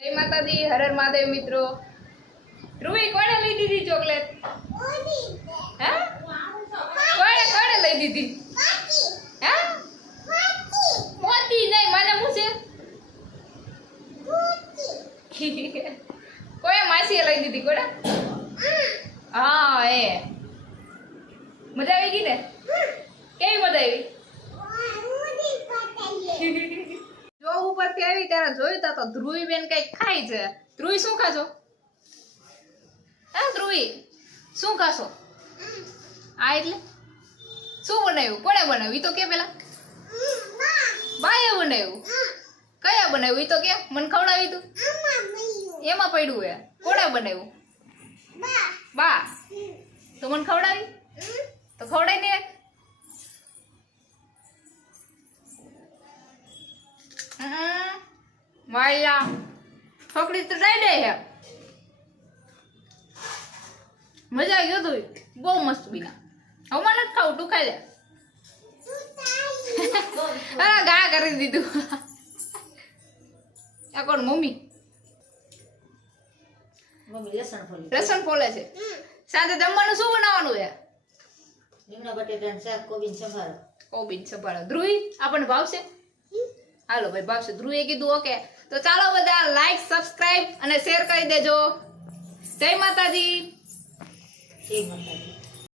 જય માતાજી, હર હર મહાદેવ મિત્રો. ધ્રુવી કોણે લઈ દીધી ચોકલેટ? હે? કોણે લઈ દીધી? હે? મોતી નહીં, મને શું છે? કોઈ માસીએ લઈ દીધી કોને? હા એ મજા આવી ગઈ ને? કેવી મજા આવી? જો ઉપરથી આવી ત્યારે જોયું તા તો ધ્રુવી બેન કઈક ખાય છે. ધ્રુવી શું ખાશો? હા ધ્રુવી શું ખાશો? આ એટલે શું બનાવ્યું? કોણે બનાવ્યું? ઈ તો કે પેલા બાએ બનાવ્યું. કયા બનાવ્યું? ઈ તો કે મને ખવડાવી તું. એમાં પડ્યું હે. કોણે બનાવ્યું? બા. તો મને ખવડાવી? તો ખવડાવી ને. માયા છોકરી તો ટ્રાઈ દે હે. મજા આવી ગયો તું. બહુ મસ્ત બીના. હવે મને નથી ખાવું, તું ખાઈ લે. હા ગા કરી દીધું. આ કોણ? મમ્મી. લસણ ફોલે છે. સાંજે જમવાનું શું બનાવવાનું છે? રીંગણા બટેટાનું શાક, કોબીનો સંભારો. કોબીનો સંભારો. ધ્રુવી આપણને ભાવશે? હાલો ભાઈ ભાવશે. ધ્રુવે કીધું ઓકે. તો ચાલો બધા લાઈક, સબસ્ક્રાઇબ અને શેર કરી દેજો. જય માતાજી. જય માતાજી.